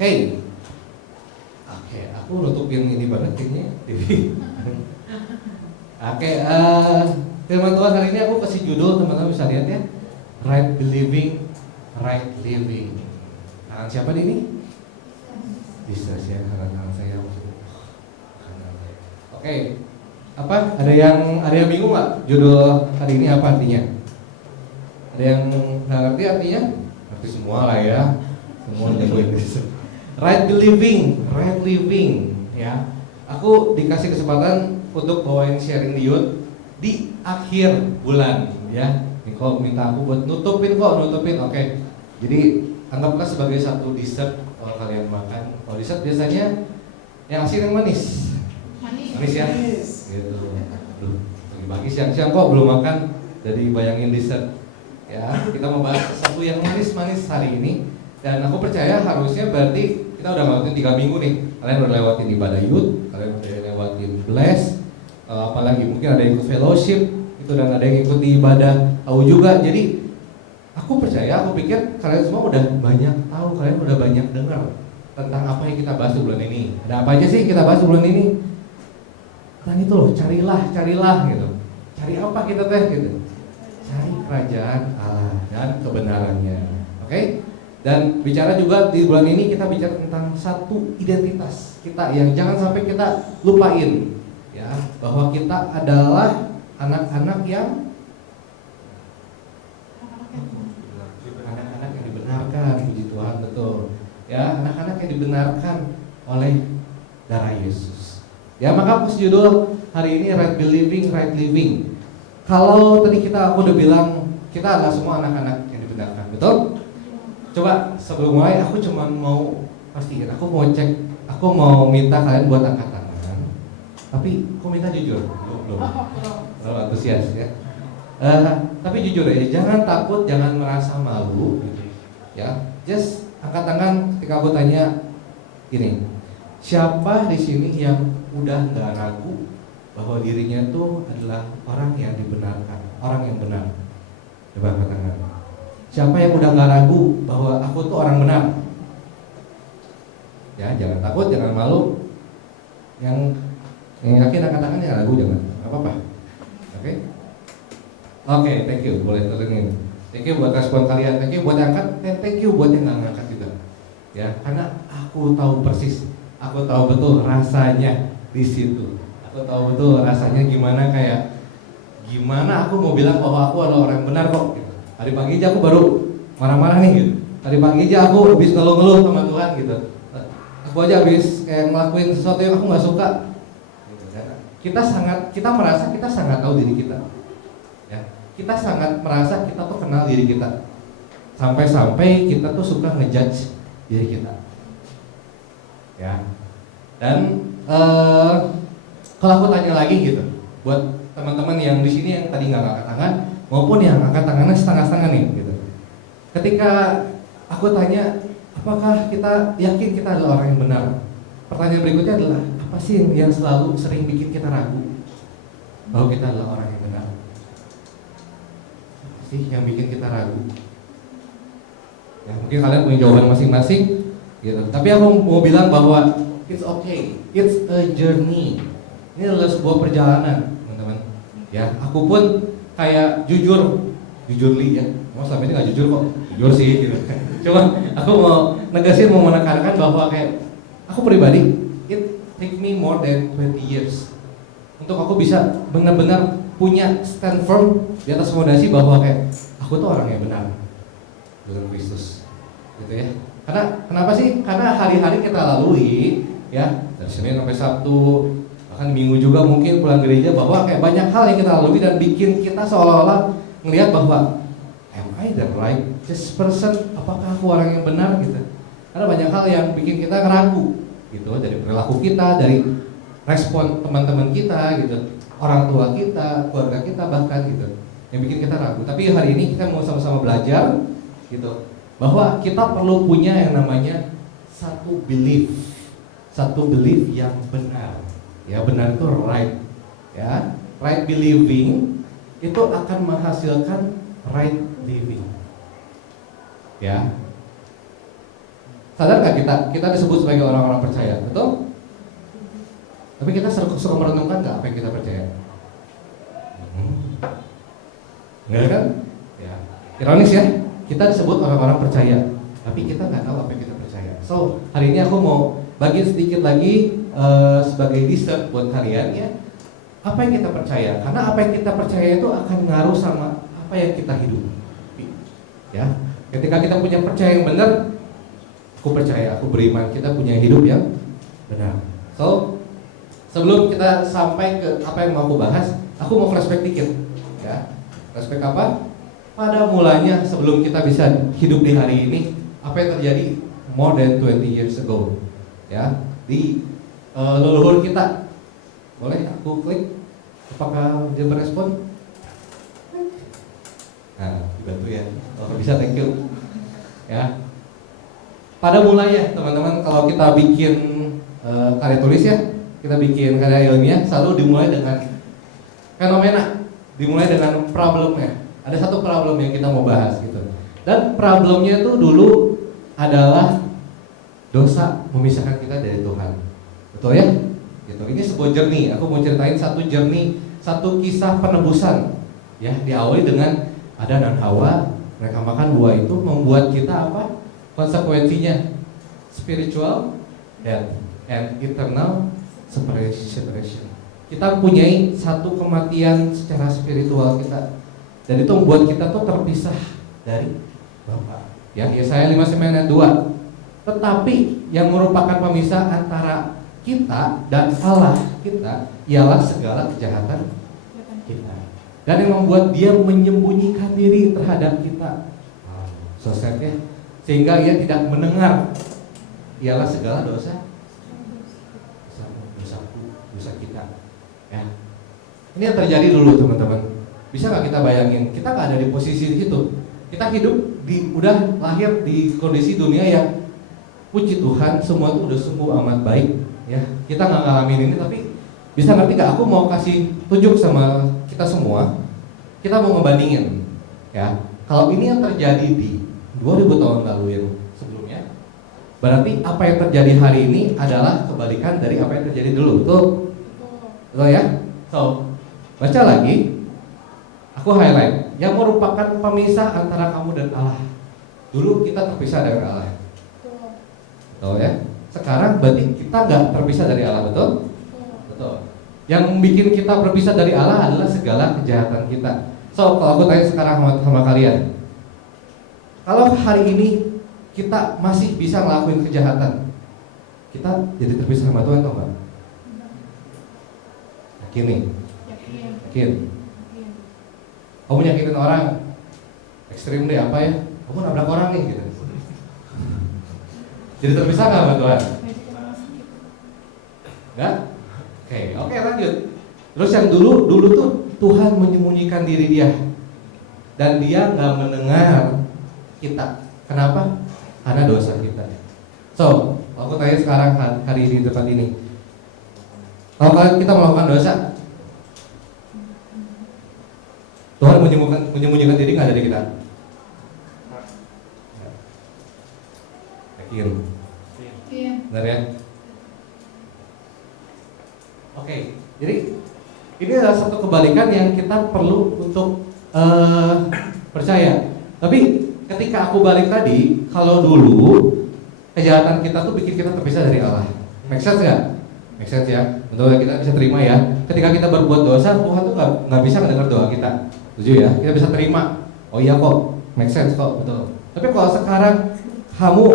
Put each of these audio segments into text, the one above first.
Oke, aku nutup yang ini banget kayaknya TV. Oke, firman Tuhan hari ini aku kasih judul, teman-teman bisa lihat ya, Right Believing, Right Living. Tangan siapa ini? Bisa ya, tangan saya. Oke, apa? Ada yang bingung nggak judul hari ini apa artinya? Ada yang nggak ngerti artinya? Ngerti semua lah ya, semua jago Inggris. Right believing, right living, ya. Aku dikasih kesempatan untuk bawain sharing di youth di akhir bulan, ya. Niko minta aku buat nutupin. Oke. Jadi anggaplah sebagai satu dessert kalau kalian makan. Kalau dessert biasanya yang asin yang manis. Manis ya. Gitu. Aduh, pagi siang-siang kok belum makan, jadi bayangin dessert. Ya, kita mau bahas sesuatu yang manis-manis hari ini. Dan aku percaya harusnya berarti kita udah lewatin 3 minggu nih. Kalian udah lewatin ibadah youth, kalian udah lewatin bless, apalagi mungkin ada yang ikut fellowship, itu dan ada yang ikut ibadah tahu juga. Jadi aku percaya, aku pikir kalian semua udah banyak tahu, kalian udah banyak dengar tentang apa yang kita bahas bulan ini. Ada apa aja sih kita bahas bulan ini? Dan itu loh, carilah gitu. Cari apa kita teh gitu? Cari kerajaan Allah dan kebenarannya. Oke? Dan bicara juga di bulan ini kita bicara tentang satu identitas kita yang jangan sampai kita lupain, ya, bahwa kita adalah anak-anak yang dibenarkan, puji Tuhan, betul. Ya, anak-anak yang dibenarkan oleh darah Yesus. Ya, maka judul hari ini Right Believing, Right Living. Kalau tadi aku udah bilang kita adalah semua anak-anak yang dibenarkan, betul? Coba sebelum mulai aku cuma mau pastiin, aku mau minta kalian buat angkat tangan. Tapi aku minta jujur, belum antusias ya. Tapi jujur ya, jangan takut, jangan merasa malu gitu. Ya, just angkat tangan ketika aku tanya gini, siapa di sini yang udah nggak ragu bahwa dirinya tuh adalah orang yang dibenarkan, orang yang benar? Coba angkat tangan. Siapa yang udah gak ragu bahwa aku tuh orang benar? Ya, jangan takut, jangan malu. Yang yakin angkat tangan, yang ragu jangan. Gak apa-apa. Oke, thank you. Boleh turunin. Thank you buat respon kalian. Thank you buat yang angkat. Dan thank you buat yang gak ngangkat juga. Ya, karena aku tahu persis. Aku tahu betul rasanya di situ. Aku tahu betul rasanya gimana aku mau bilang bahwa aku adalah orang benar kok. Tadi pagi aja aku baru marah-marah nih gitu. Tadi pagi aja aku habis ngeluh-ngeluh sama Tuhan gitu. Aku aja habis kayak ngelakuin sesuatu yang aku nggak suka. Kita merasa kita sangat tahu diri kita. Ya, kita sangat merasa kita tuh kenal diri kita. Sampai-sampai kita tuh suka ngejudge diri kita. Ya. Dan kalau aku tanya lagi gitu, buat teman-teman yang di sini yang tadi nggak angkat tangan, maupun yang angkat tangannya setengah-setengah nih gitu. Ketika aku tanya, apakah kita yakin kita adalah orang yang benar? Pertanyaan berikutnya adalah, apa sih yang selalu sering bikin kita ragu bahwa kita adalah orang yang benar? Apa sih yang bikin kita ragu? Ya, mungkin kalian punya jawaban masing-masing gitu. Tapi aku mau bilang bahwa it's okay, it's a journey. Ini adalah sebuah perjalanan, teman-teman. Ya, aku pun kayak jujur li ya, mau selama ini nggak jujur kok, jujur sih gitu. Cuma aku mau menekankan bahwa kayak aku pribadi, it take me more than 20 years untuk aku bisa benar-benar punya stand firm di atas fondasi bahwa kayak aku tuh orang yang benar dengan Kristus, gitu ya. Karena kenapa sih? Karena hari-hari kita lalui ya, dari Senin sampai Sabtu, bahkan Minggu juga mungkin pulang gereja, bahwa kayak banyak hal yang kita lalui dan bikin kita seolah-olah ngelihat bahwa am I the right just person? Apakah aku orang yang benar gitu? Karena banyak hal yang bikin kita ragu gitu, dari perilaku kita, dari respon teman-teman kita gitu, orang tua kita, keluarga kita bahkan gitu, yang bikin kita ragu. Tapi hari ini kita mau sama-sama belajar gitu, bahwa kita perlu punya yang namanya satu belief yang benar. Ya, benar itu right. Ya, right believing itu akan menghasilkan right living. Ya. Sadar nggak kita disebut sebagai orang-orang percaya, betul? Tapi kita suka merenungkan nggak apa yang kita percaya? Enggak kan? Ya. Ironis ya, kita disebut orang-orang percaya, tapi kita nggak tahu apa yang kita percaya. So, hari ini aku mau bagi sedikit lagi sebagai dessert buat kalian ya. Apa yang kita percaya? Karena apa yang kita percaya itu akan ngaruh sama apa yang kita hidup. Ya, ketika kita punya percaya yang benar, aku percaya, aku beriman, kita punya hidup yang benar. So, sebelum kita sampai ke apa yang mau aku bahas, aku mau flashback dikit. Ya, flashback apa? Pada mulanya sebelum kita bisa hidup di hari ini, apa yang terjadi more than 20 years ago? Ya, di leluhur kita. Boleh aku klik? Apakah dia berespon? Nah, dibantu ya. Kalau bisa, thank you. Ya. Pada mulanya teman-teman, kalau kita bikin karya tulis ya, kita bikin karya ilmiah selalu dimulai dengan fenomena, dimulai dengan problemnya. Ada satu problem yang kita mau bahas gitu. Dan problemnya itu dulu adalah dosa memisahkan kita dari Tuhan. Betul ya? Gitu. Ini sebuah journey. Aku mau ceritain satu journey, satu kisah penebusan. Ya, diawali dengan Adam dan Hawa, mereka makan buah itu membuat kita apa? Konsekuensinya spiritual death and eternal separation. Kita punyai satu kematian secara spiritual kita, dan itu membuat kita tuh terpisah dari Bapa. Ya, Yesaya 59 ayat 2. Tetapi yang merupakan pemisah antara kita dan Allah kita ialah segala kejahatan kita, dan yang membuat dia menyembunyikan diri terhadap kita. So sad ya. Sehingga ia tidak mendengar, ialah segala dosa kita. Ya. Ini yang terjadi dulu teman-teman. Bisa nggak kita bayangin? Kita nggak ada di posisi itu. Kita hidup udah lahir di kondisi dunia yang puji Tuhan semua itu udah sungguh amat baik. Ya, kita nggak ngalamin ini, tapi bisa ngerti nggak? Aku mau kasih tunjuk sama kita semua. Kita mau ngebandingin. Ya, kalau ini yang terjadi di 2000 tahun lalu yang sebelumnya, berarti apa yang terjadi hari ini adalah kebalikan dari apa yang terjadi dulu. Betul ya? So, baca lagi. Aku highlight yang merupakan pemisah antara kamu dan Allah. Dulu kita terpisah dari Allah. Betul ya? Sekarang berarti kita nggak terpisah dari Allah, betul? Betul. Yang bikin kita berpisah dari Allah adalah segala kejahatan kita. So, kalau aku tanya sekarang sama kalian, kalau hari ini kita masih bisa ngelakuin kejahatan, kita jadi terpisah sama Tuhan atau enggak? Yakin nih? Yakin. Kamu yakinin orang, ekstrim deh apa ya? Kamu nabrak orang nih gitu. Jadi terpisah nggak sama Tuhan? Enggak? Oke, lanjut. Terus yang dulu tuh Tuhan menyembunyikan diri dia, dan dia nggak mendengar kita. Kenapa? Karena dosa kita. So, aku tanya sekarang hari ini di tempat ini, kalau kita melakukan dosa, Tuhan menyembunyikan diri nggak dari kita? Yakin? Iya. Benar ya? Oke, jadi ini adalah satu kebalikan yang kita perlu untuk percaya. Tapi ketika aku balik tadi, kalau dulu kejahatan kita tuh bikin kita terpisah dari Allah. Make sense nggak? Make sense ya? Betul, kita bisa terima ya. Ketika kita berbuat dosa, Tuhan tuh nggak bisa mendengar doa kita. Setuju ya? Kita bisa terima. Oh iya kok, make sense kok, betul. Tapi kalau sekarang kamu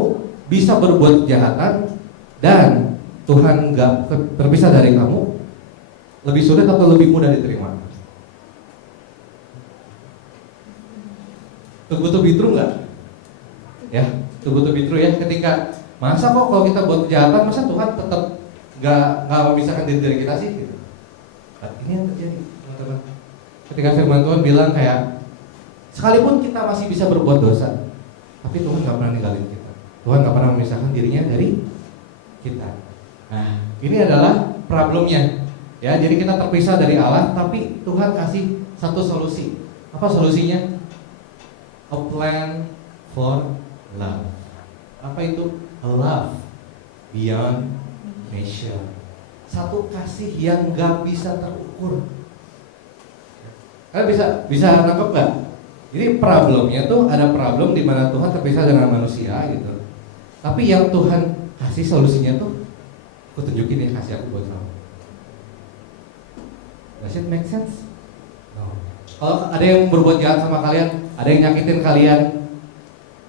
bisa berbuat kejahatan dan Tuhan nggak terpisah dari kamu, lebih sulit atau lebih mudah diterima? Too good to be true nggak? Ya, too good to be true ya. Ketika masa kok kalau kita buat kejahatan, masa Tuhan tetap nggak memisahkan diri dari kita sih? Gitu. Nah, ini yang terjadi teman-teman. Ketika firman Tuhan bilang kayak, sekalipun kita masih bisa berbuat dosa, tapi Tuhan nggak pernah ninggalin kita. Tuhan nggak pernah memisahkan dirinya dari kita. Nah, ini adalah problemnya. Ya, jadi kita terpisah dari Allah, tapi Tuhan kasih satu solusi. Apa solusinya? A plan for love. Apa itu? a love beyond measure. Satu kasih yang gak bisa terukur. Kalian bisa nangkep gak? Jadi problemnya tuh ada problem di mana Tuhan terpisah dengan manusia gitu. Tapi yang Tuhan kasih solusinya tuh, aku tunjukin ya kasih aku buat kamu. Does it make sense? No. Kalau ada yang berbuat jahat sama kalian, ada yang nyakitin kalian,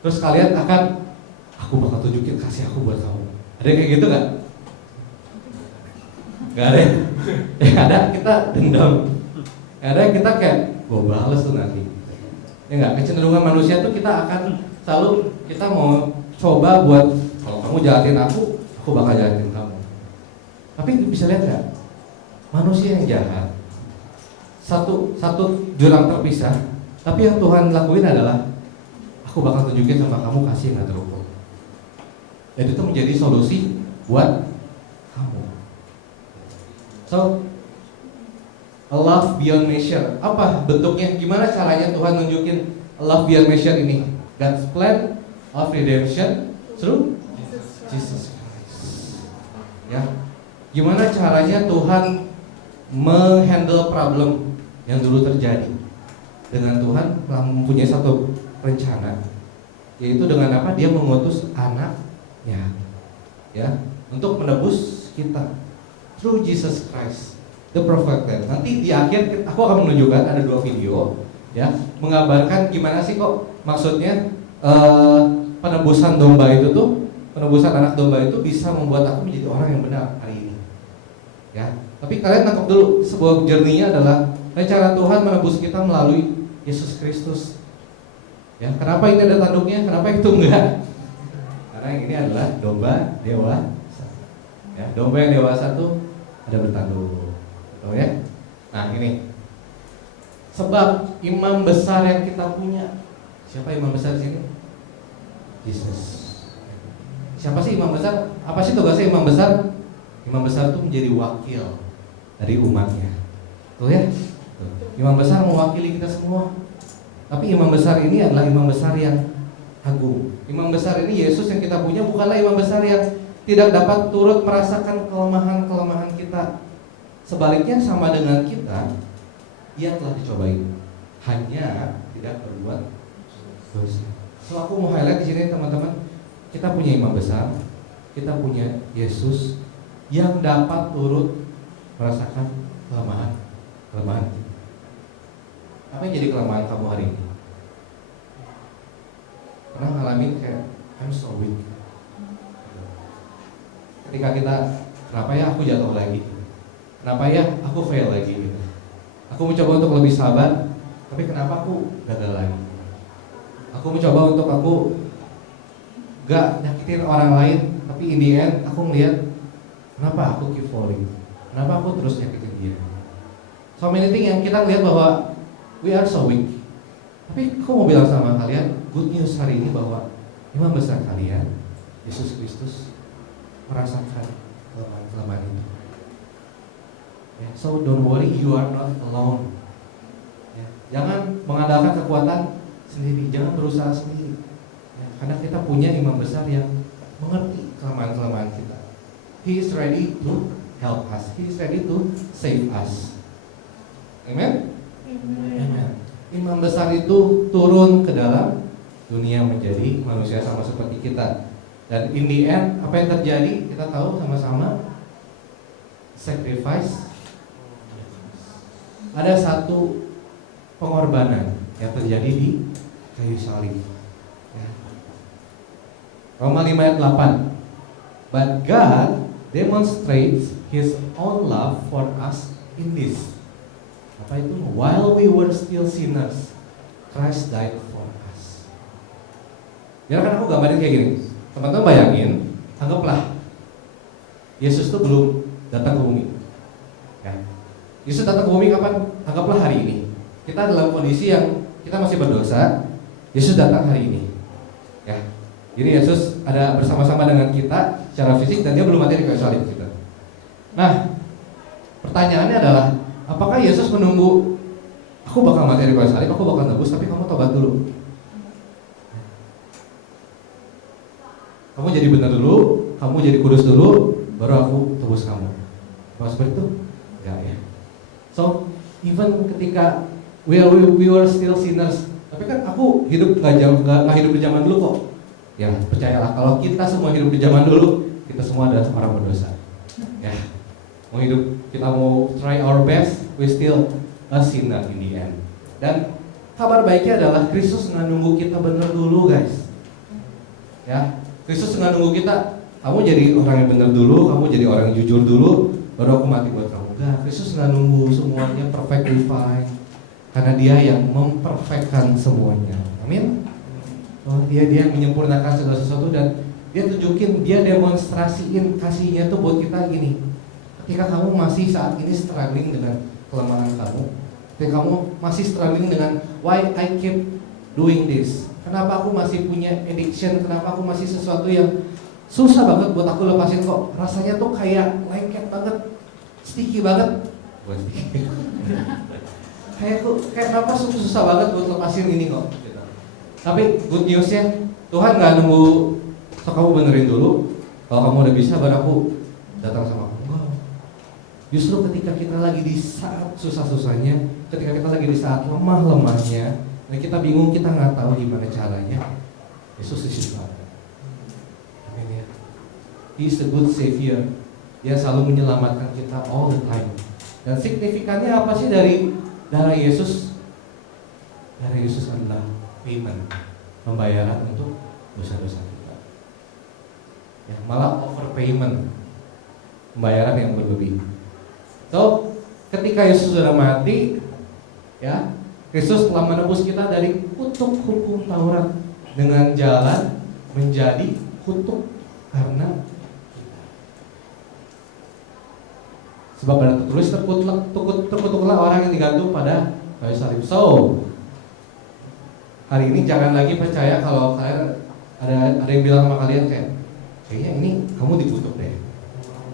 terus kalian akan, aku bakal tunjukin kasih aku buat kamu. Ada yang kayak gitu gak? Gak ada. Yang ada kita dendam. Yang ada kita kayak, gue bales tuh nanti. Ya enggak, kecenderungan manusia tuh kita akan selalu, kita mau coba buat, kalau kamu jahatin aku bakal jahatin kamu. Tapi bisa lihat gak? Manusia yang jahat, satu jurang terpisah, tapi yang Tuhan lakuin adalah, aku bakal tunjukin sama kamu kasih yang gak terukur. Dan itu menjadi solusi buat kamu. So, a love beyond measure. Apa bentuknya? Gimana caranya Tuhan nunjukin a love beyond measure ini? God's plan of redemption through Jesus Christ. Ya. Gimana caranya Tuhan menghandle problem yang dulu terjadi? Dengan Tuhan mempunyai satu rencana, yaitu dengan apa? Dia mengutus anaknya, ya, untuk menebus kita through Jesus Christ, the perfect Lamb. Nanti di akhir aku akan menunjukkan ada 2 video, ya, menggambarkan gimana sih kok maksudnya penebusan domba itu tuh, penebusan anak domba itu bisa membuat aku menjadi orang yang benar hari ini, ya. Tapi kalian tangkap dulu, sebuah journey-nya adalah cara Tuhan menebus kita melalui Yesus Kristus. Ya, kenapa ini ada tanduknya? Kenapa itu enggak? Karena yang ini adalah domba dewasa. Ya, domba yang dewasa tuh ada bertanduk, betul ya? Nah ini, sebab imam besar yang kita punya, siapa imam besar di sini? Yesus. Siapa sih imam besar? Apa sih tugasnya imam besar? Imam besar itu menjadi wakil dari umatnya, betul ya? Imam besar mewakili kita semua. Tapi imam besar ini adalah imam besar yang agung. Imam besar ini Yesus yang kita punya bukanlah imam besar yang tidak dapat turut merasakan kelemahan-kelemahan kita. Sebaliknya sama dengan kita, ia telah dicobai, hanya tidak berbuat dosa. So aku mau highlight di sini teman-teman, kita punya imam besar, kita punya Yesus yang dapat turut merasakan kelemahan kita. Apa yang jadi kelemahan kamu hari ini? Pernah ngalamin kayak I'm so weak. Ketika kita, kenapa ya aku jatuh lagi? Kenapa ya aku fail lagi gitu? Aku mencoba untuk lebih sabar, tapi kenapa aku gagal lagi? Aku mencoba untuk aku gak nyakitin orang lain, tapi in the end aku ngeliat kenapa aku keep falling? Kenapa aku terus nyakitin dia? So many things yang kita lihat bahwa we are so weak. Tapi aku mau bilang sama kalian, good news hari ini bahwa imam besar kalian, Yesus Kristus, merasakan kelemahan itu. Yeah, so don't worry, you are not alone. Yeah, jangan mengandalkan kekuatan sendiri, jangan berusaha sendiri. Yeah, karena kita punya imam besar yang mengerti kelemahan-kelemahan kita. He is ready to help us. He is ready to save us. Amen? Amen. Imam besar itu turun ke dalam dunia menjadi manusia sama seperti kita. Dan in the end, apa yang terjadi? Kita tahu sama-sama, sacrifice. Ada satu pengorbanan yang terjadi di kayu salib. Ya. Roma 5 ayat 8. But God demonstrates His own love for us in this. Apa itu? While we were still sinners, Christ died for us. Biarkan aku gambarin kayak gini. Teman-teman bayangin, anggaplah Yesus itu belum datang ke bumi. Ya. Yesus datang ke bumi kapan? Anggaplah hari ini. Kita dalam kondisi yang kita masih berdosa. Yesus datang hari ini. Ya. Jadi Yesus ada bersama-sama dengan kita secara fisik dan dia belum mati di kayu salib kita. Nah, pertanyaannya adalah, apakah Yesus menunggu aku bakal mati di kayu salib, aku bakal nebus, tapi kamu tobat dulu? Kamu jadi benar dulu, kamu jadi kudus dulu, baru aku tebus kamu. Apa seperti itu? Enggak ya. So, even ketika we were still sinners, tapi kan aku hidup nggak hidup di zaman dulu kok. Ya, percayalah kalau kita semua hidup di zaman dulu, kita semua adalah orang berdosa. Ya, mau hidup, kita mau try our best, we still a sinner in the end. Dan kabar baiknya adalah Kristus nggak nunggu kita benar dulu, guys. Ya, Kristus nggak nunggu kita, kamu jadi orang yang benar dulu, kamu jadi orang yang jujur dulu, baru aku mati buat kamu. Enggak, Kristus nggak nunggu semuanya perfectly fine, karena Dia yang memperfectkan semuanya. Amin. Oh, dia yang menyempurnakan segala sesuatu, dan Dia tunjukin, Dia demonstrasiin kasihnya tuh buat kita gini. Ketika kamu masih saat ini struggling dengan kelemahan kamu, ketika kamu masih struggling dengan why I keep doing this, kenapa aku masih punya addiction, kenapa aku masih sesuatu yang susah banget buat aku lepasin kok, rasanya tuh kayak lengket banget, sticky banget, kayak kenapa susah banget buat lepasin ini kok. Tapi good newsnya, Tuhan gak nunggu so kamu benerin dulu, kalau kamu udah bisa baru aku datang sama kamu. Wow. Justru ketika kita lagi di saat susah-susahnya, ketika kita lagi di saat lemah-lemahnya, dan kita bingung, kita gak tahu gimana caranya, Yesus di situ ada. Amin ya. He is the good savior. Dia selalu menyelamatkan kita all the time. Dan signifikannya apa sih dari darah Yesus? Darah Yesus adalah payment, pembayaran untuk dosa-dosa kita. Ya, malah overpayment, pembayaran yang berlebih. So, ketika Yesus sudah mati, ya, Kristus telah menebus kita dari kutuk hukum Taurat dengan jalan menjadi kutuk karena kita. Sebab ada tertulis, terkutuklah orang yang digantung pada kayu salib. So, hari ini jangan lagi percaya kalau kalian ada yang bilang sama kalian kayaknya ini kamu dikutuk deh.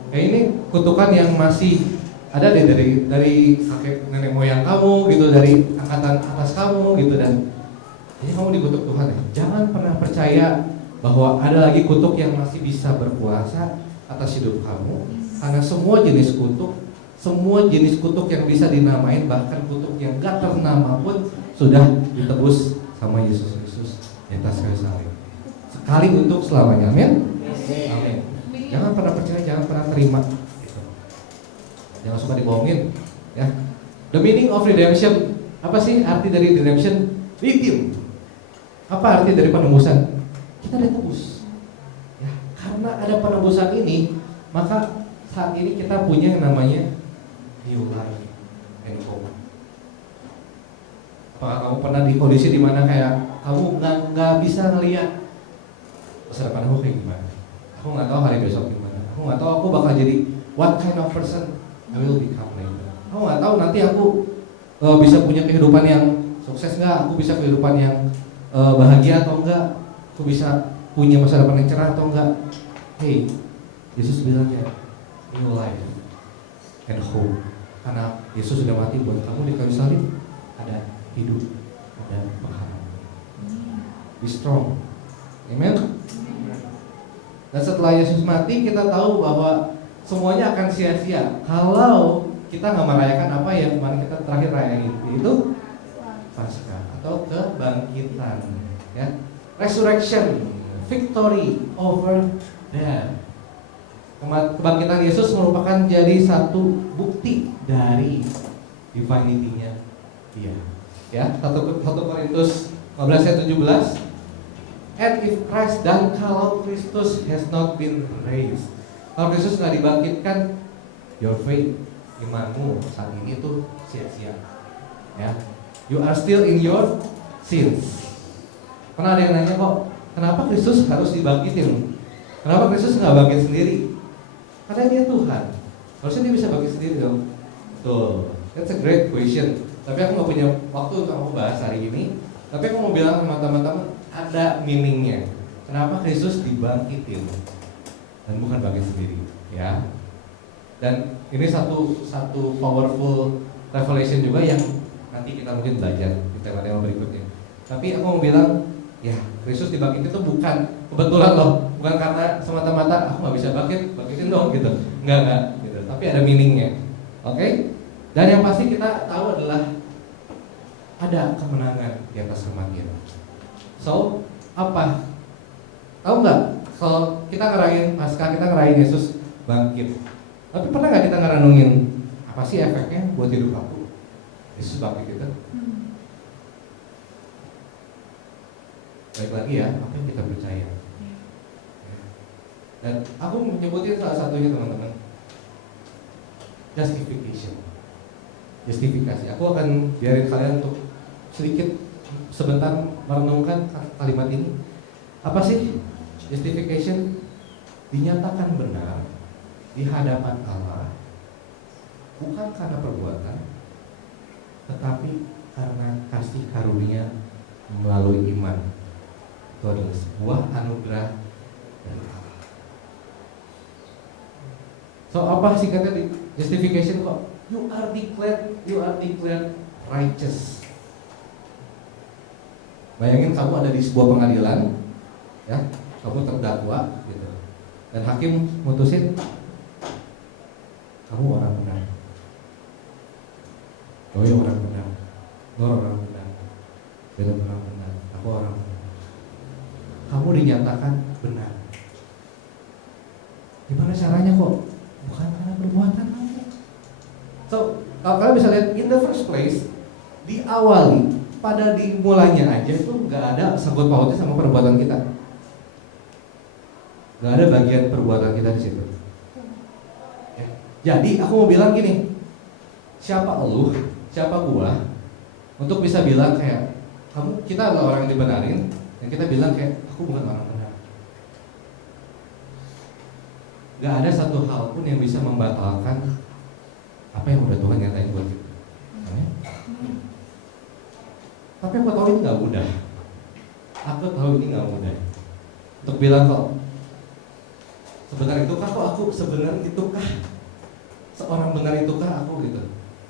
Kayak ini kutukan yang masih ada deh dari kakek nenek moyang kamu gitu, dari angkatan atas kamu gitu, dan ini kamu dikutuk Tuhan ya. Jangan pernah percaya bahwa ada lagi kutuk yang masih bisa berkuasa atas hidup kamu, karena semua jenis kutuk yang bisa dinamain, bahkan kutuk yang gak ternama pun sudah ditebus sama Yesus Kristus di atas kayu salib. Sekali untuk selamanya. Amin. Amin. Jangan pernah percaya, jangan pernah terima. Jangan suka dibohongin. Ya. The meaning of redemption. Apa sih arti dari redemption? Redeem. Apa arti dari penebusan? Kita ditebus. Ya, karena ada penebusan ini, maka saat ini kita punya yang namanya new life and hope. Apakah kamu pernah di kondisi dimana kayak kamu nggak bisa ngelihat masa depan aku kayak gimana? Aku nggak tahu hari besok gimana. Aku nggak tahu aku bakal jadi what kind of person I will become later. Aku nggak tahu nanti aku bisa punya kehidupan yang sukses nggak? Aku bisa kehidupan yang bahagia atau enggak? Aku bisa punya masa depan yang cerah atau enggak? Hey, Yesus bilang ya, new life and hope. Karena Yesus sudah mati buat kamu di kayu salib, ada hidup, ada pengharapan. Be strong. Amen. Dan setelah Yesus mati, kita tahu bahwa semuanya akan sia-sia kalau kita nggak merayakan apa yang kemarin kita terakhir rayain, itu Paskah atau kebangkitan, ya, resurrection, victory over death. Kebangkitan Yesus merupakan jadi satu bukti dari divinity-nya Dia. Ya, 1 Korintus 15 ayat 17. And if Christ, dan kalau Kristus has not been raised, kalau Kristus nggak dibangkitkan, your faith, imanmu saat ini itu sia-sia. Ya, you are still in your sins. Pernah ada yang nanya kok, kenapa Kristus harus dibangkitin? Kenapa Kristus nggak bangkit sendiri? Karena Dia Tuhan. Harusnya Dia bisa bangkit sendiri dong. Tuh, that's a great question. Tapi aku nggak punya waktu untuk aku bahas hari ini. Tapi aku mau bilang sama teman-teman, ada meaningnya. Kenapa Kristus dibangkitin dan bukan bangkit sendiri, ya? Dan ini satu powerful revelation juga yang nanti kita mungkin belajar di tema-tema berikutnya. Tapi aku mau bilang, ya, Kristus dibangkitin itu bukan kebetulan loh, bukan karena semata-mata aku nggak bisa bangkitin dong gitu, enggak gitu. Tapi ada meaningnya, oke? Dan yang pasti kita tahu adalah ada kemenangan di atas kematian. So apa? Tahu nggak? Kalau kita ngerayain Paskah, kita ngerayain Yesus bangkit. Tapi pernah nggak kita ngerenungin apa sih efeknya buat hidup aku? Yesus bangkit itu. Baik lagi ya, apa yang kita percaya. Dan aku menyebutin salah satunya teman-teman, justifikasi. Aku akan biarin kalian untuk sedikit sebentar merenungkan kalimat ini. Apa sih justification? Dinyatakan benar di hadapan Allah bukan karena perbuatan, tetapi karena kasih karunia melalui iman. Itu adalah sebuah anugerah dari Allah. So apa sih kata di justification kok? You are declared righteous. Bayangin kamu ada di sebuah pengadilan, ya, kamu terdakwa, gitu, dan hakim mutusin kamu orang benar, oh ya orang benar, orang benar, beda orang benar, aku orang benar. Kamu dinyatakan benar. Gimana caranya kok? Bukan karena perbuatan kamu. So, kalau kalian bisa lihat in the first place, diawali pada dimulainya aja itu nggak ada sangkut pautnya sama perbuatan kita. Nggak ada bagian perbuatan kita di situ. Ya. Jadi aku mau bilang gini, siapa lu, siapa gua, untuk bisa bilang kayak kita adalah orang yang dibenarin, dan kita bilang kayak aku bukan orang benar. Gak ada satu hal pun yang bisa membatalkan apa yang udah Tuhan nyatain buat kita. Tapi aku tahu ini gak mudah. Aku tahu ini gak mudah untuk bilang kok sebenar itukah kok aku, sebenar itukah seorang benar itukah aku gitu.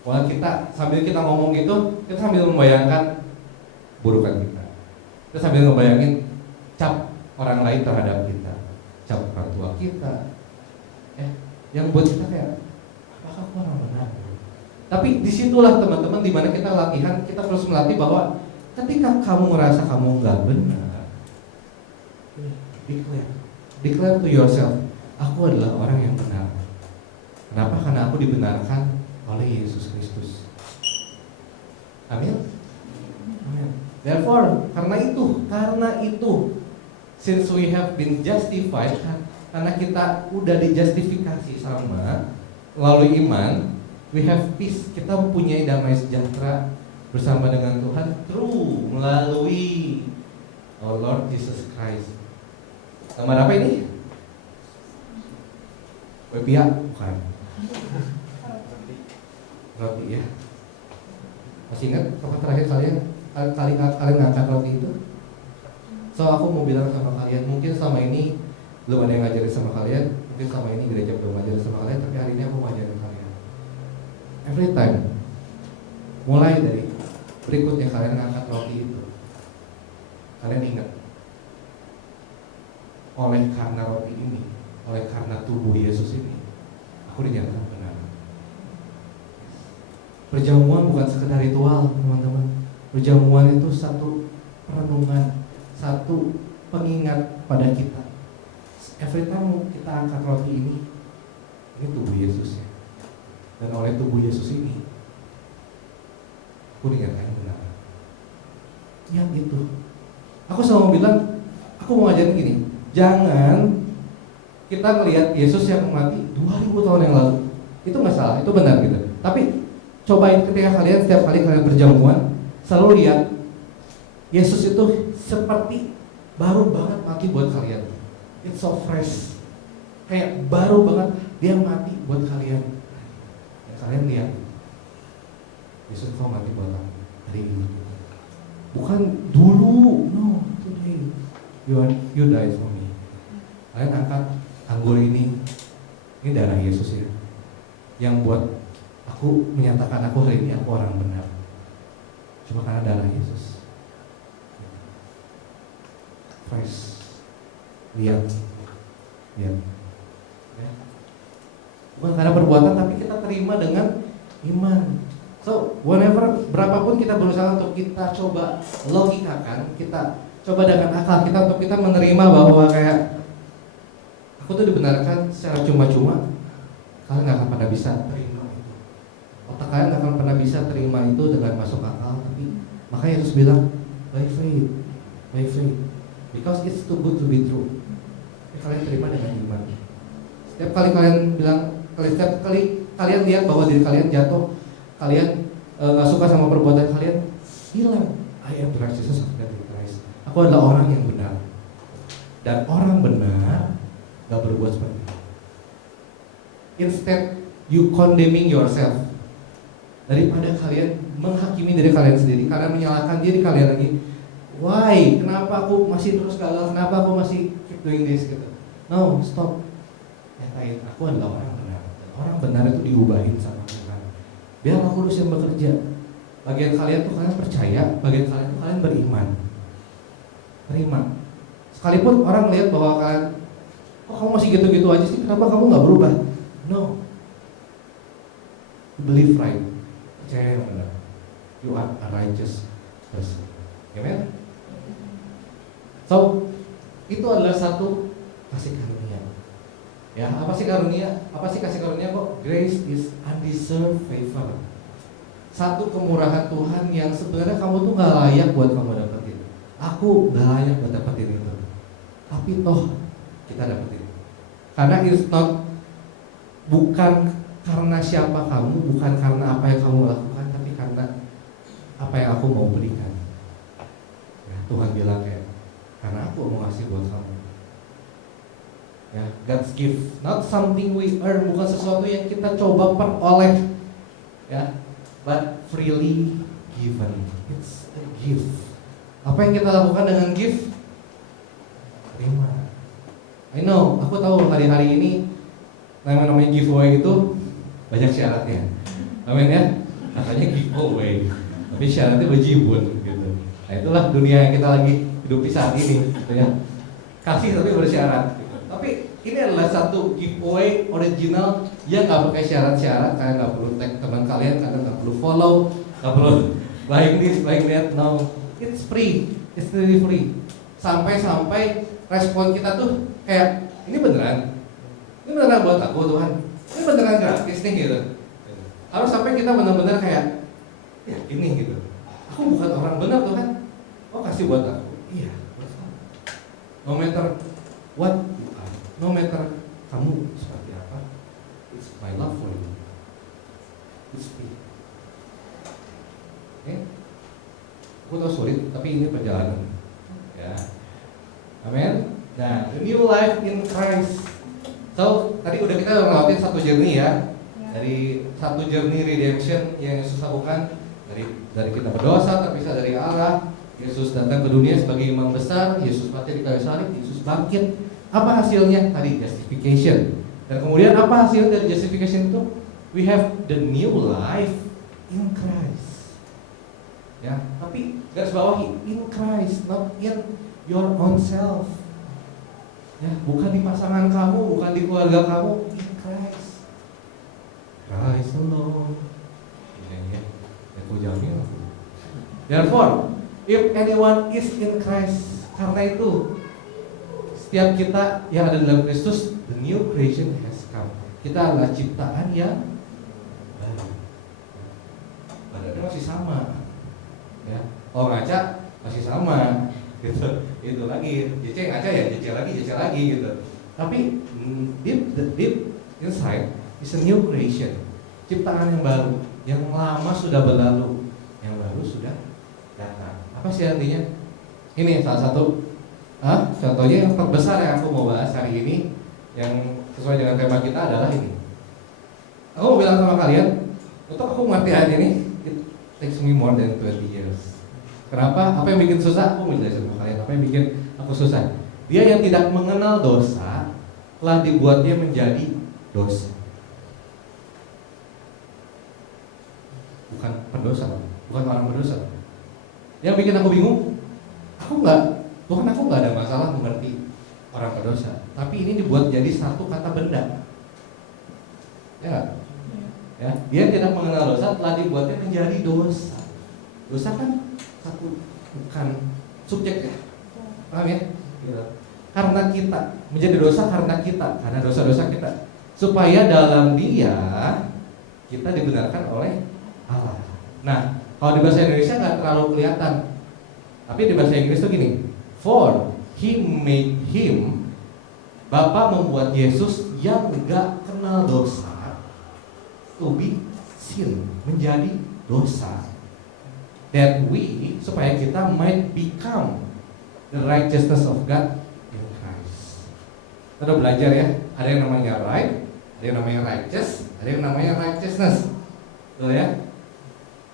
Walau sambil kita ngomong gitu, kita sambil membayangkan burukan kita. Kita sambil ngebayangin cap orang lain terhadap kita, cap orang tua kita, yang buat kita kayak apakah aku orang benar? Tapi disitulah teman-teman dimana kita latihan, kita terus melatih bahwa ketika kamu merasa kamu nggak benar, declare to yourself, aku adalah orang yang benar. Kenapa? Karena aku dibenarkan oleh Yesus Kristus. Amin. Therefore, karena itu, since we have been justified, karena kita udah dijustifikasi sama melalui iman, we have peace, kita mempunyai damai sejahtera bersama dengan Tuhan melalui our Lord Jesus Christ. Gambar apa ini? Kue pia? Bukan. Roti ya. Masih ingat kapan terakhir kalian ngangkat roti itu? So aku mau bilang sama kalian, mungkin selama ini belum ada yang ngajarin sama kalian, mungkin selama ini gereja belum ngajarin sama kalian, tapi hari ini aku mau ngajarin kalian. Every time, mulai dari berikutnya kalian ngangkat roti itu, kalian ingat, oleh karena roti ini, oleh karena tubuh Yesus ini, aku dinyatakan benar. Perjamuan bukan sekedar ritual, teman-teman. Perjamuan itu satu perenungan, satu pengingat pada kita. Every time kita angkat roti ini tubuh Yesus ya. Dan oleh tubuh Yesus ini, aku dinyatakan benar. Yang itu. Aku selalu bilang, aku mau ngajarin gini, jangan kita ngelihat Yesus yang mati 2000 tahun yang lalu. Itu nggak salah, itu benar gitu. Tapi cobain ketika kalian setiap kali kalian berjamuan, selalu lihat Yesus itu seperti baru banget mati buat kalian. It's so fresh, kayak baru banget dia mati buat kalian. Ya, kalian lihat Yesus kok mati buat aku hari ini, bukan dulu, no, today you die for me. Kalian angkat anggur ini darah Yesus ya, yang buat aku menyatakan aku hari ini aku orang benar, cuma karena darah Yesus. Christ. Lihat. Ya. Bukan karena perbuatan, tapi kita terima dengan iman. So, whenever, berapapun kita berusaha untuk kita coba logikakan, kita coba dengan akal kita untuk kita menerima bahwa kayak aku tuh dibenarkan secara cuma-cuma, kalian gak akan pernah bisa terima itu. Otak kalian gak akan pernah bisa terima itu dengan masuk akal. Tapi makanya Yesus bilang by faith, because it's too good to be true. Kalian terima dengan iman. Setiap kali kalian bilang, setiap kali kalian lihat bahwa diri kalian jatuh, kalian gak suka sama perbuatan kalian, bilang I am the righteousness of God in Christ. Aku adalah orang yang benar. Dan orang benar gak berbuat seperti itu. Instead you condemning yourself, daripada kalian menghakimi diri kalian sendiri, kalian menyalahkan diri kalian lagi. Why? Kenapa aku masih terus gagal? Kenapa aku masih keep doing this gitu? No, stop. Nyatain aku adalah orang benar. Dan orang benar itu diubahin sama Tuhan. Biar Roh Kudus yang bekerja. Bagian kalian tuh kalian percaya, bagian kalian tuh kalian beriman. Terima. Sekalipun orang lihat bahwa kalian, kok kamu masih gitu-gitu aja sih? Kenapa kamu nggak berubah? No. Believe right. Percaya yang benar. You are a righteous person. Amen. So, itu adalah satu kasih karunia. Ya, apa sih karunia? Apa sih kasih karunia kok? Grace is undeserved favor. Satu kemurahan Tuhan yang sebenarnya kamu tuh gak layak buat kamu dapetin. Aku gak layak buat dapetin itu. Tapi toh kita dapetin. Karena it's not, bukan karena siapa kamu, bukan karena apa yang kamu lakukan, tapi karena apa yang aku mau berikan. Ya, Tuhan bilang kayak, karena aku mau ngasih buat kamu. Ya, God's gift, not something we earn, bukan sesuatu yang kita coba peroleh, ya, but freely given. It's a gift. Apa yang kita lakukan dengan gift? Terima. I know, aku tahu hari-hari ini namanya giveaway itu banyak syaratnya. Amin ya, katanya giveaway, tapi syaratnya bejibun gitu. Nah itulah dunia yang kita lagi hidup di saat ini, gitu ya. Kasih tapi bersyarat. Tapi ini adalah satu giveaway original yang gak pakai syarat-syarat. Kalian gak perlu tag teman kalian, kalian gak perlu follow, gak perlu like this, like that. No, it's free, it's really free. Sampai-sampai respon kita tuh kayak, ini beneran buat aku Tuhan, ini beneran gratis nih gitu. Harus sampai kita benar-benar kayak, ya ini gitu. Aku bukan orang benar Tuhan, oh kasih buat aku. Iya, buat kamu. No matter what you are, no matter kamu seperti apa, it's my love for you. It's free. Oke? Aku tahu sulit, tapi ini perjalanan. Ya, amin. Nah, the new life in Christ. So, tadi udah kita ngelawatin satu journey ya. Dari satu journey redemption yang Yesus lakukan, dari kita berdosa terpisah dari Allah. Yesus datang ke dunia sebagai imam besar, Yesus mati di kayu salib, Yesus bangkit. Apa hasilnya? Tadi justification. Dan kemudian apa hasil dari justification itu? We have the new life in Christ. Ya, tapi garis bawahi in Christ, not in your own self. Ya, bukan di pasangan kamu, bukan di keluarga kamu, in Christ. Christ alone. Ya, aku jamin. Therefore, if anyone is in Christ, karena itu setiap kita yang ada dalam Kristus, the new creation has come. Kita adalah ciptaan yang baru. Badannya masih sama, ya. Oh ngaca masih sama, gitu. Itu lagi, JC ngaca ya, JC lagi gitu. Tapi deep inside is a new creation, ciptaan yang baru. Yang lama sudah berlalu, yang baru sudah datang. Apa sih artinya? Ini salah satu contohnya yang terbesar yang aku mau bahas hari ini, yang sesuai dengan tema kita adalah ini. Aku mau bilang sama kalian, untuk aku mengerti ayat ini, it takes me more than 20 years. Kenapa? Apa yang bikin susah? Aku mau jelasin sama kalian. Apa yang bikin aku susah? Dia yang tidak mengenal dosa telah dibuatnya menjadi dosa. Bukan pendosa, bukan orang berdosa. Yang bikin aku bingung, aku nggak Tuhan, aku nggak ada masalah mengerti orang berdosa, tapi ini dibuat jadi satu kata benda, ya nggak? Ya, dia tidak mengenal dosa, telah dibuatnya menjadi dosa. Dosa kan satu, bukan subjek ya, paham ya? Karena kita menjadi dosa karena dosa-dosa kita, supaya dalam Dia kita dibenarkan oleh Allah. Nah, kalau di bahasa Indonesia nggak terlalu kelihatan, tapi di bahasa Inggris tuh gini, for He made Him, Bapa membuat Yesus yang nggak kenal dosa to be sin, menjadi dosa, that we, supaya kita might become the righteousness of God in Christ. Kita udah belajar ya, ada yang namanya right, ada yang namanya righteous, ada yang namanya righteousness. Betul ya?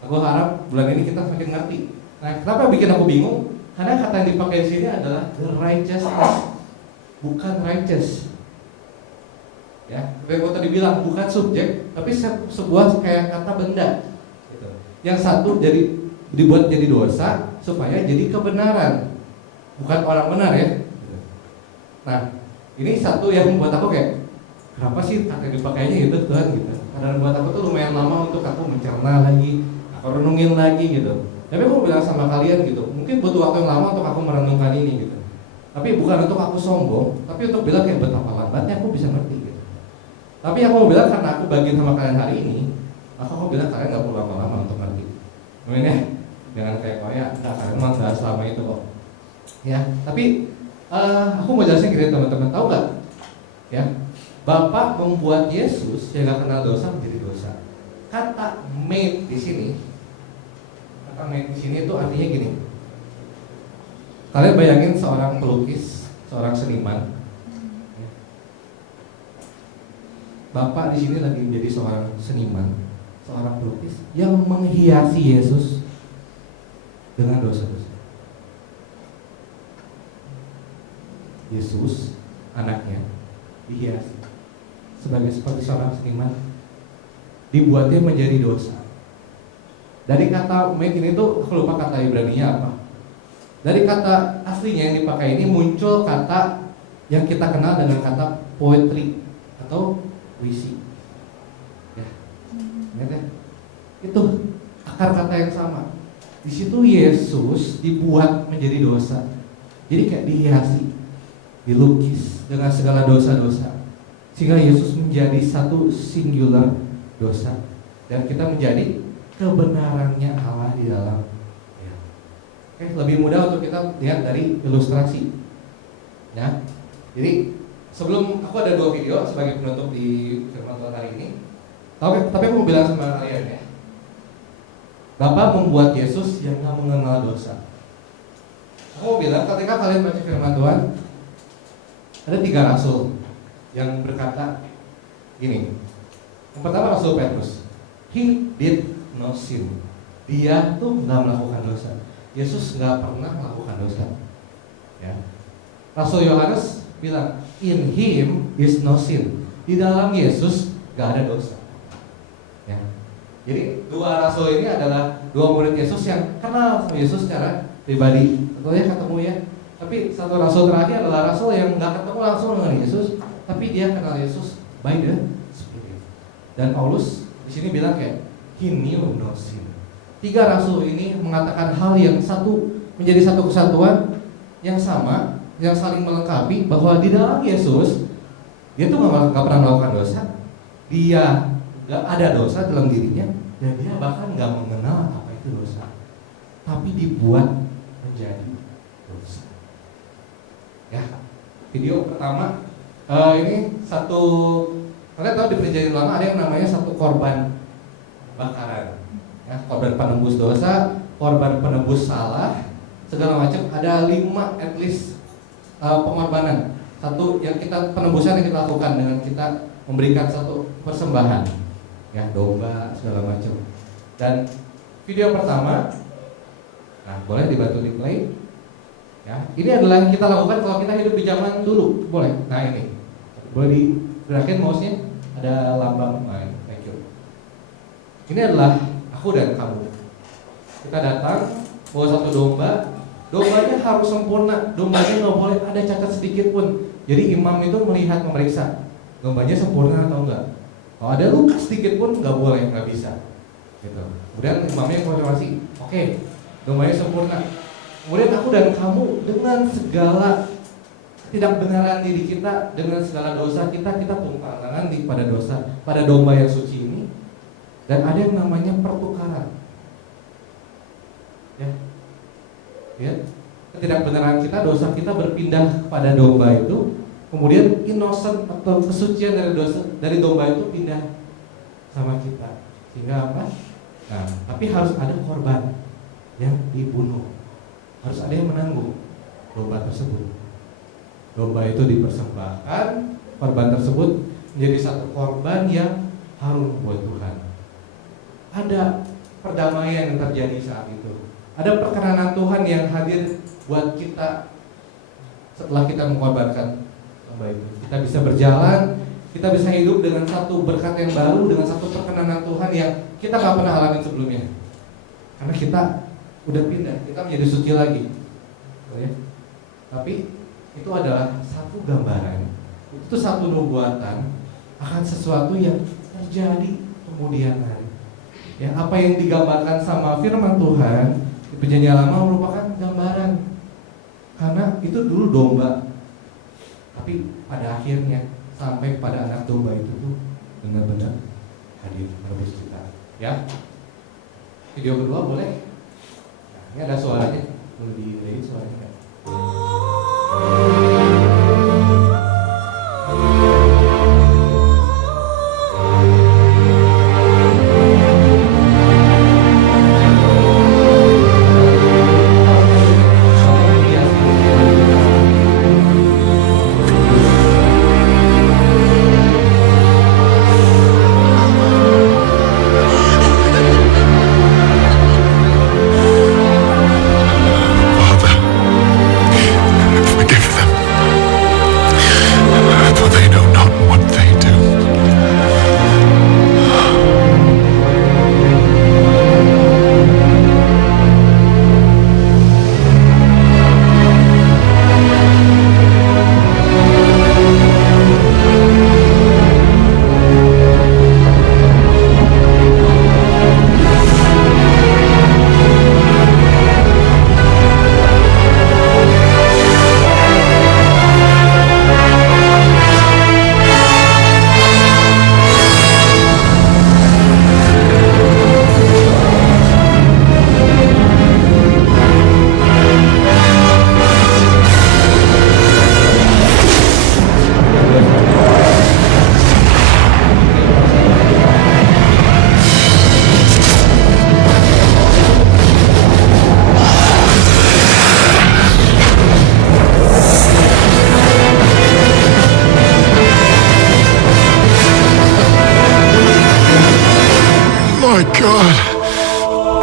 Aku harap bulan ini kita makin ngerti. Nah, kenapa bikin aku bingung? Karena kata yang dipakai di sini adalah the righteousness, bukan righteous. Ya, kayak aku tadi bilang, bukan subjek, tapi sebuah kayak kata benda. Gitu. Yang satu dibuat jadi dosa supaya jadi kebenaran, bukan orang benar ya. Nah, ini satu yang membuat aku kayak, kenapa sih kata dipakainya gitu Tuhan gitu. Karena buat aku tuh lumayan lama untuk aku mencerna lagi, aku renungin lagi gitu. Tapi aku bilang sama kalian gitu, mungkin butuh waktu yang lama untuk aku merenungkan ini gitu. Tapi bukan untuk aku sombong, tapi untuk bilang kayak betapa lambatnya aku bisa ngerti gitu. Tapi aku mau bilang karena aku bagian sama kalian hari ini, aku bilang kalian gak perlu lama-lama untuk ngerti. Amin ya? Jangan kayak kalian, kalian memang gak selama itu kok. Ya, tapi aku mau jelasin ke teman-teman, tahu gak? Ya, Bapa membuat Yesus yang gak kenal dosa menjadi dosa. Kata made di sini, made di sini itu artinya gini. Kalian bayangin seorang pelukis, seorang seniman. Bapak di sini lagi menjadi seorang seniman, seorang pelukis yang menghiasi Yesus dengan dosa-dosa. Yesus, anaknya, dihiasi seperti seorang seniman, dibuatnya menjadi dosa. Dari kata make ini tuh, aku lupa kata Ibrani-nya apa. Dari kata aslinya yang dipakai ini muncul kata yang kita kenal dengan kata poetry atau puisi. Ya, ya. Itu akar kata yang sama. Di situ Yesus dibuat menjadi dosa. Jadi kayak dihiasi, dilukis dengan segala dosa-dosa, sehingga Yesus menjadi satu singular dosa, dan kita menjadi kebenarannya Allah di dalam. Ya. Oke, lebih mudah untuk kita lihat dari ilustrasi. Ya, jadi sebelum aku ada 2 video sebagai penutup di firman Tuhan hari ini. Tapi aku mau bilang sama kalian ya, Bapa membuat Yesus yang gak mengenal dosa. Aku mau bilang, ketika kalian baca firman Tuhan, ada 3 rasul yang berkata gini. Yang pertama Rasul Petrus, he did no sin. Dia tuh nggak melakukan dosa. Yesus nggak pernah melakukan dosa. Ya. Rasul Yohanes bilang, in him is no sin. Di dalam Yesus nggak ada dosa. Ya. Jadi 2 rasul ini adalah 2 murid Yesus yang kenal sama Yesus secara pribadi. Betul ya, ketemu ya. Tapi satu rasul terakhir adalah rasul yang nggak ketemu langsung dengan Yesus, tapi dia kenal Yesus by the Spirit. Dan Paulus di sini bilang kayak he knew no sin. 3 rasul ini mengatakan hal yang satu, menjadi satu kesatuan yang sama, yang saling melengkapi, bahwa di dalam Yesus dia tuh nggak pernah melakukan dosa, dia nggak ada dosa dalam dirinya, dan dia bahkan nggak mengenal apa itu dosa, tapi dibuat menjadi dosa. Ya, video pertama ini satu, kalian tahu di perjanjian lama ada yang namanya satu korban bakaran. Ya, korban penebus dosa, korban penebus salah, segala macam. Ada 5 at least pengorbanan. Satu yang kita, penebusan yang kita lakukan dengan kita memberikan satu persembahan, ya, domba segala macam. Dan video pertama, nah boleh dibantu di play. Ya, ini adalah yang kita lakukan kalau kita hidup di zaman dulu, boleh. Nah ini, boleh digerakin mouse-nya, ada lambang main. Thank you. Ini adalah aku dan kamu. Kita datang bawa satu domba, Dombanya harus sempurna, dombanya nggak boleh ada cacat sedikit pun. Jadi imam itu melihat, memeriksa dombanya sempurna atau enggak. Kalau ada luka sedikit pun nggak boleh, nggak bisa. Gitu. Kemudian imamnya konfirmasi, oke, dombanya sempurna. Kemudian aku dan kamu dengan segala ketidakbenaran diri kita, dengan segala dosa kita tumpang tangan pada dosa, pada domba yang suci ini. Dan ada yang namanya pertukaran. Ya, ketidakbenaran kita, dosa kita berpindah kepada domba itu, kemudian innocent atau kesucian dari domba itu pindah sama kita, sehingga apa? Nah, tapi harus ada korban yang dibunuh, harus ada yang menanggung domba tersebut. Domba itu dipersembahkan, korban tersebut menjadi satu korban yang harum buat Tuhan. Ada perdamaian yang terjadi saat itu. Ada perkenanan Tuhan yang hadir buat kita setelah kita mengorbankan domba itu. Kita bisa berjalan, kita bisa hidup dengan satu berkat yang baru, dengan satu perkenanan Tuhan yang kita gak pernah alami sebelumnya. Karena kita udah pindah, kita menjadi suci lagi. Tapi itu adalah satu gambaran, itu satu nubuatan akan sesuatu yang terjadi kemudian hari. Ya, apa yang digambarkan sama firman Tuhan di Perjanjian Lama merupakan gambaran, karena itu dulu domba, tapi pada akhirnya sampai pada anak domba itu tuh benar-benar hadir menebus kita. Ya, video kedua boleh? Nah, ini ada suaranya, boleh di suaranya.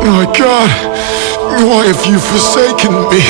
My God, why have you forsaken me?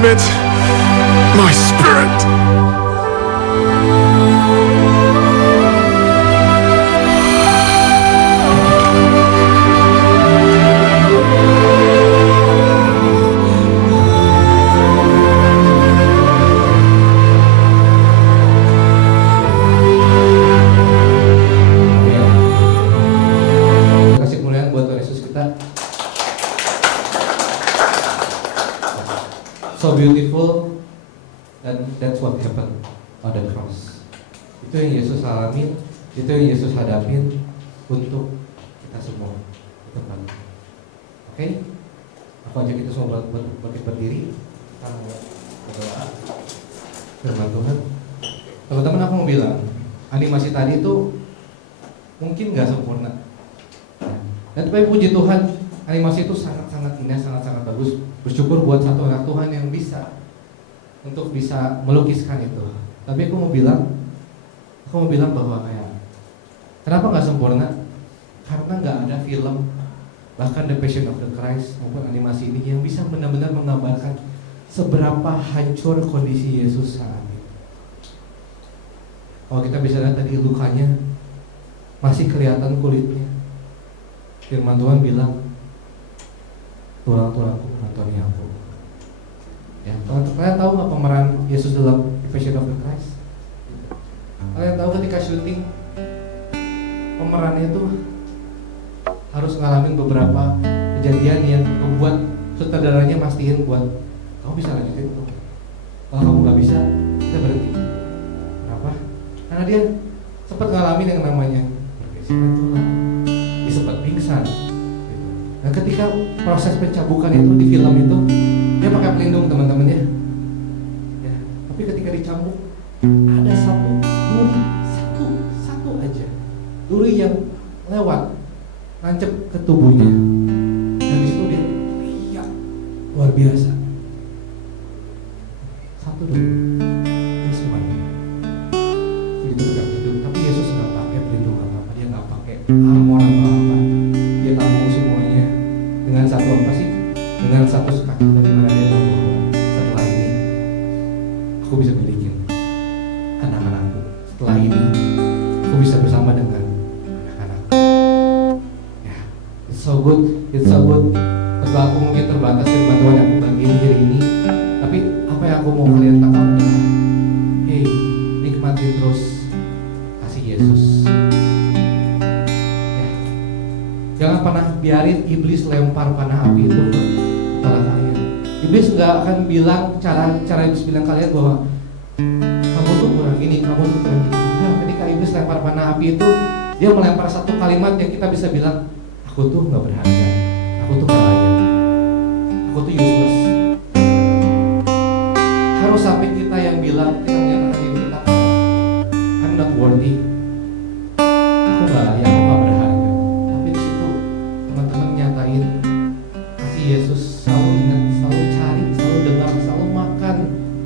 limit my spirit. Kasih kemuliaan buat Tuhan Yesus kita. So beautiful, dan that's what happened on the cross. Itu yang Yesus alamin, itu yang Yesus hadapin untuk kita semua. Teman, oke? Aku ajak kita semua berdiri. Kita berdoa. Firman Tuhan. Teman-teman, aku mau bilang, animasi tadi itu mungkin nggak sempurna. Dan tapi puji Tuhan, animasi itu sangat-sangat indah, sangat-sangat bagus. Bersyukur buat satu anak Tuhan yang bisa untuk bisa melukiskan itu. Tapi aku mau bilang bahwa kenapa nggak sempurna? Karena nggak ada film, bahkan The Passion of the Christ maupun animasi ini yang bisa benar-benar menggambarkan seberapa hancur kondisi Yesus saat ini. Kalau kita bisa lihat tadi lukanya masih kelihatan kulitnya. Firman Tuhan bilang, tulang-tulangku menonton aku. Ya, kalian tahu nggak pemeran Yesus dalam Passion of the Christ? Kalian tahu ketika syuting pemerannya itu harus ngalamin beberapa kejadian yang membuat sutradaranya mastiin buat kamu bisa lanjutin tuh. Kalau kamu nggak bisa, kita berhenti. Kenapa? Karena dia sempat ngalamin yang namanya pergeseran tulang, dia sempat pingsan. Nah, ketika proses pencabukan itu di film itu, dia pakai pelindung teman-teman ya. Tapi ketika dicambuk, ada satu duri yang lewat, nancep ke tubuhnya. Dan di situ dia teriak luar biasa. Satu duri, dia semuanya. Itu tidak pelindung, tapi Yesus nggak pakai pelindung apa-apa, dia nggak pakai armor apa-apa. Dia tanggung semuanya dengan satu apa sih? Dengan satu sukacita di mana dia tahu bahwa setelah ini aku bisa milikin anak-anakku. Setelah ini aku bisa bersama dengan anak-anakku. Ya, it's so good. Sebab aku mungkin terbatas dengan Tuhan yang aku bagiin hari ini. Tapi apa yang aku mau kalian tangkap adalah, hey, nikmatin terus kasih Yesus. Jangan pernah biarin iblis lempar panah api itu ke kepala kalian. Iblis nggak akan bilang cara iblis bilang kalian bahwa kamu tuh kurang gini, kamu tuh kurang gini. Nah, ketika iblis lempar panah api itu, dia melempar satu kalimat yang kita bisa bilang, aku tuh nggak berharga, aku tuh nggak layak, aku tuh useless. Harus sampai kita yang bilang, kita menyatakan diri kita, I'm not worthy, aku nggak layak, aku nggak berharga. Yesus selalu ingat, selalu cari, selalu dengar, selalu makan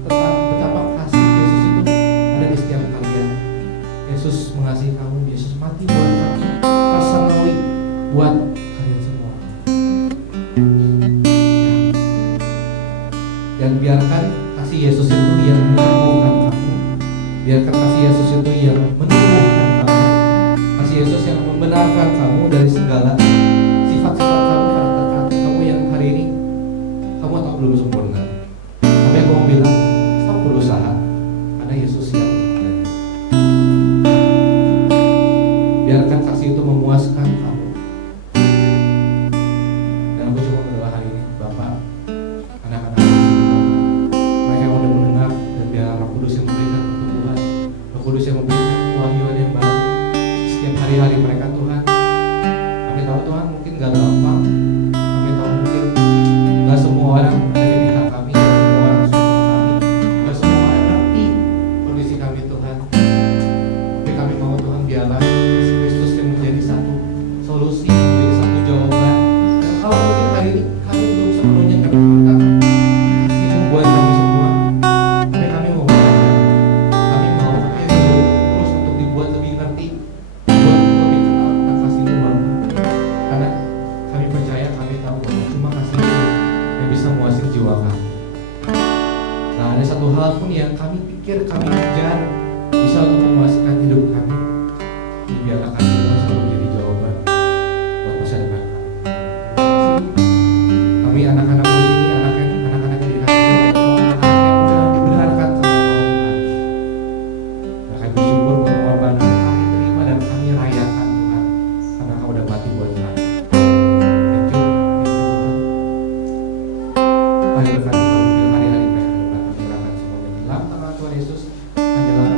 tentang betapa kasih Yesus itu ada di setiap kalian. Yesus mengasihi kamu, Yesus mati buat kamu, personally buat kalian semua. Dan biarkan kasih Yesus itu yang menyembuhkan kamu, biarkan kasih Yesus itu yang menumbuhkan kamu, kasih Yesus yang membenarkan kamu dari segala sifat-sifat kamu, karakter kamu yang hari ini kamu tak belum sempurna. Tapi aku mau bilang, stop berusaha, karena Yesus yang ada. Biarkan kasih itu memuaskan kamu. Dan aku cuma berdoa hari ini, Bapak, anak-anak mereka yang udah mendengar, dan biar Roh Kudus yang memberikan pertumbuhan, Roh Kudus yang kami pikir, kami kejar bisa untuk memuaskan hidup kami. Ini biarlah kasih Tuhan selalu menjadi jawaban buat masa depan kami. Kami anak-anak di sini, anak-anak yang dikasihi oleh Tuhan, anak-anak yang udah dibenarkan sama Tuhan. Dan kami bersyukur bahwa pengorbanan kami terima dan kami rayakan Tuhan, karena Kau udah mati buat kami. Thank you Tuhan. Mari berkati kami hari-hari mereka depan, kami serahkan semuanya dalam tangan Tuhan Yesus. Menjelang